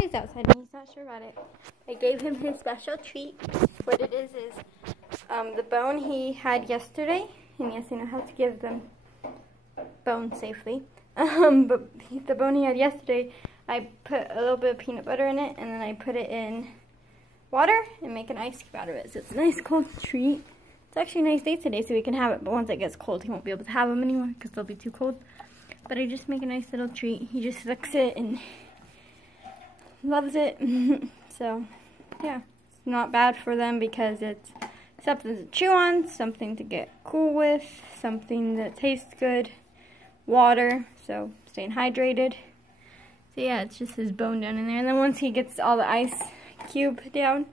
toys outside and he's not sure about it. I gave him his special treat. What it is the bone he had yesterday. And yes, I know how to give them bone safely. But the bone he had yesterday, I put a little bit of peanut butter in it, and then I put it in water and make an ice cube out of it. So it's a nice cold treat. It's actually a nice day today, so we can have it. But once it gets cold, he won't be able to have them anymore because they'll be too cold. But I just make a nice little treat. He just licks it and loves it. So, yeah. It's not bad for them because it's something to chew on, something to get cool with, something that tastes good, water, so staying hydrated. So yeah, it's just his bone down in there. And then once he gets all the ice cube down,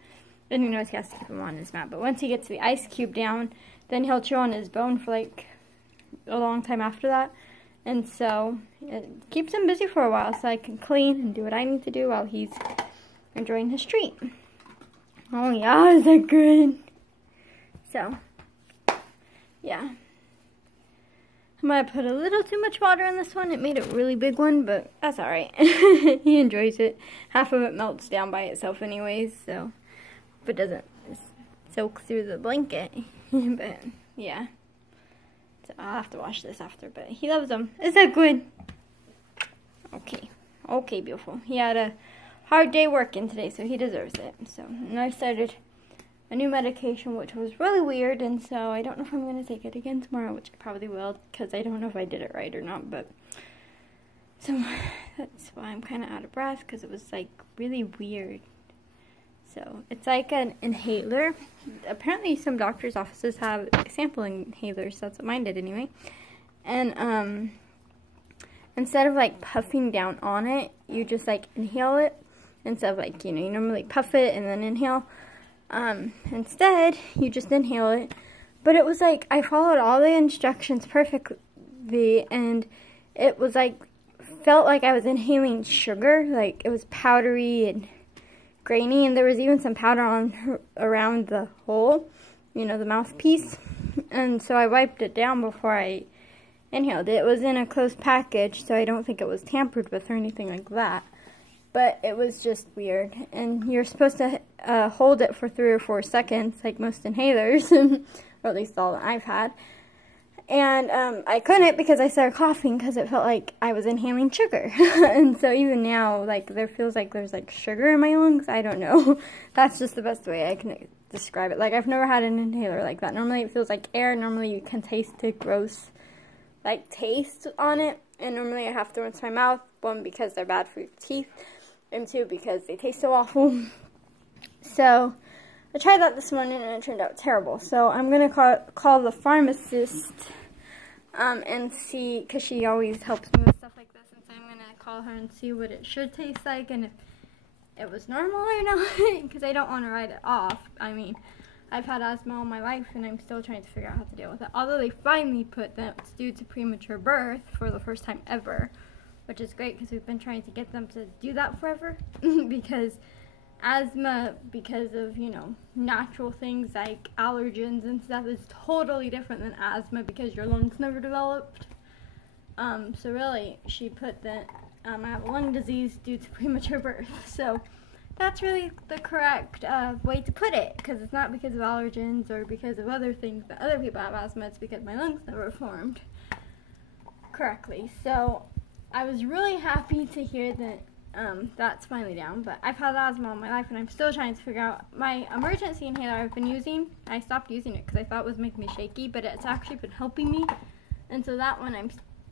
then he knows he has to keep him on his mat. But once he gets the ice cube down, then he'll chew on his bone for like a long time after that. And so it keeps him busy for a while so I can clean and do what I need to do while he's enjoying his treat. Oh yeah, is that good? So, yeah. I might have put a little too much water in this one. It made a really big one, but that's alright. He enjoys it. Half of it melts down by itself anyways, so if it doesn't soak through the blanket. But, yeah. So I'll have to wash this after, but he loves them. Is that good? Okay. Okay, beautiful. He had a hard day working today, so he deserves it. So, and I started a new medication, which was really weird, and so I don't know if I'm going to take it again tomorrow, which I probably will, because I don't know if I did it right or not, but, so, that's why I'm kind of out of breath, because it was, like, really weird. So, it's like an inhaler. Apparently, some doctor's offices have sample inhalers, that's what mine did anyway, and, instead of, like, puffing down on it, you just, like, inhale it, instead of, like, you know, you normally puff it and then inhale. Instead, you just inhale it. But it was like, I followed all the instructions perfectly, and it was like, felt like I was inhaling sugar. Like, it was powdery and grainy, and there was even some powder on around the hole, you know, the mouthpiece. And so I wiped it down before I inhaled it. It was in a closed package, so I don't think it was tampered with or anything like that. But it was just weird, and you're supposed to hold it for 3 or 4 seconds, like most inhalers, or at least all that I've had. And I couldn't because I started coughing because it felt like I was inhaling sugar. And so even now, like, there feels like there's like sugar in my lungs. I don't know. That's just the best way I can describe it. Like, I've never had an inhaler like that. Normally it feels like air. Normally you can taste the gross, like, taste on it. And normally I have to rinse my mouth, 1, because they're bad for your teeth, and 2, because they taste so awful. So I tried that this morning and it turned out terrible. So I'm going to call the pharmacist and see, because she always helps me with stuff like this. And so I'm going to call her and see what it should taste like and if it was normal or not. Because I don't want to write it off. I mean, I've had asthma all my life and I'm still trying to figure out how to deal with it. Although they finally put that it's due to premature birth for the first time ever. Which is great because we've been trying to get them to do that forever. Because asthma, because of, you know, natural things like allergens and stuff, is totally different than asthma because your lungs never developed. So really, she put that I have lung disease due to premature birth. So that's really the correct way to put it, because it's not because of allergens or because of other things that other people have asthma. It's because my lungs never formed correctly. So I was really happy to hear that that's finally down, but I've had asthma all my life and I'm still trying to figure out my emergency inhaler I've been using. I stopped using it because I thought it was making me shaky, but it's actually been helping me, and so that one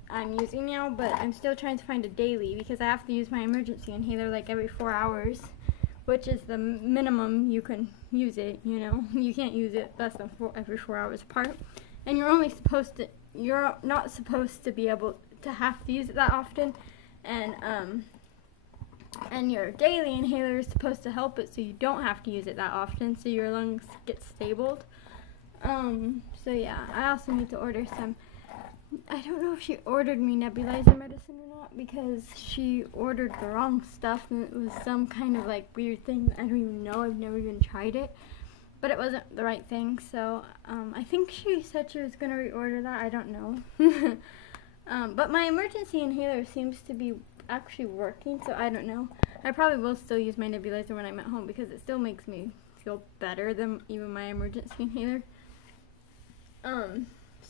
I'm using now, but I'm still trying to find a daily because I have to use my emergency inhaler like every 4 hours, which is the minimum you can use it, you know. You can't use it less than every 4 hours apart, and you're not supposed to be able to have to use it that often, and your daily inhaler is supposed to help it so you don't have to use it that often, so your lungs get stabled. So yeah, I also need to order some. I don't know if she ordered me nebulizer medicine or not, because she ordered the wrong stuff and it was some kind of like weird thing. I don't even know. I've never even tried it, but it wasn't the right thing. So I think she said she was gonna reorder that. I don't know. But my emergency inhaler seems to be actually working, so I don't know. I probably will still use my nebulizer when I'm at home because it still makes me feel better than even my emergency inhaler.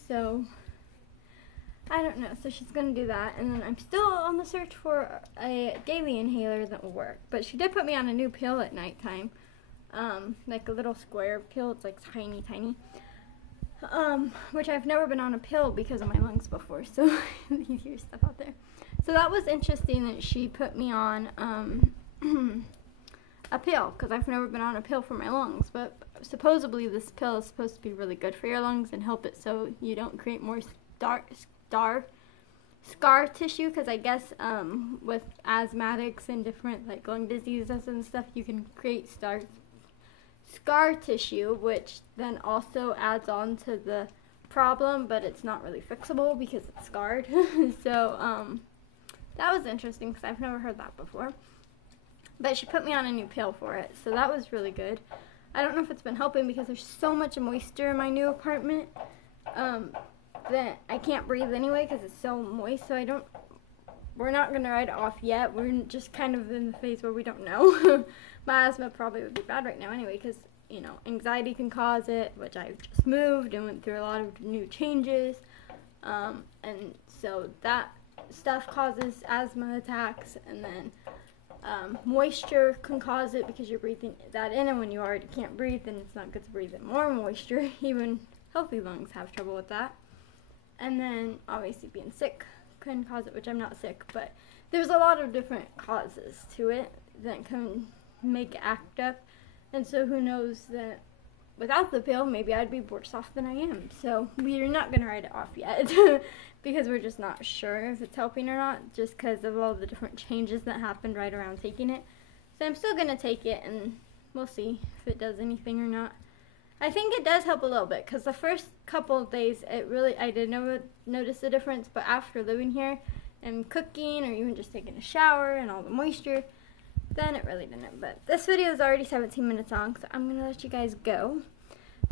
So I don't know. So she's gonna do that, and then I'm still on the search for a daily inhaler that will work. But she did put me on a new pill at nighttime, like a little square pill. It's like tiny, which I've never been on a pill because of my lungs before. So you hear stuff out there. So that was interesting that she put me on a pill, because I've never been on a pill for my lungs, but supposedly this pill is supposed to be really good for your lungs and help it so you don't create more scar tissue, because I guess with asthmatics and different like lung diseases and stuff, you can create scar tissue, which then also adds on to the problem, but it's not really fixable because it's scarred. So that was interesting because I've never heard that before. But she put me on a new pill for it, so that was really good. I don't know if it's been helping because there's so much moisture in my new apartment that I can't breathe anyway because it's so moist. So we're not going to write it off yet. We're just kind of in the phase where we don't know. My asthma probably would be bad right now anyway because, you know, anxiety can cause it, which I just moved and went through a lot of new changes. And so that stuff causes asthma attacks, and then moisture can cause it because you're breathing that in, and when you already can't breathe, then it's not good to breathe in more moisture. Even healthy lungs have trouble with that. And then obviously being sick can cause it, which I'm not sick, but there's a lot of different causes to it that can make it act up. And so who knows that without the pill, maybe I'd be worse off than I am. So we're not going to write it off yet because we're just not sure if it's helping or not, just because of all the different changes that happened right around taking it. So I'm still going to take it, and we'll see if it does anything or not. I think it does help a little bit because the first couple of days, I did notice a difference, but after living here and cooking or even just taking a shower and all the moisture, then it really didn't. But this video is already 17 minutes long, so I'm going to let you guys go.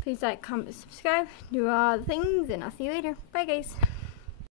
Please like, comment, subscribe, do all the things, and I'll see you later. Bye, guys.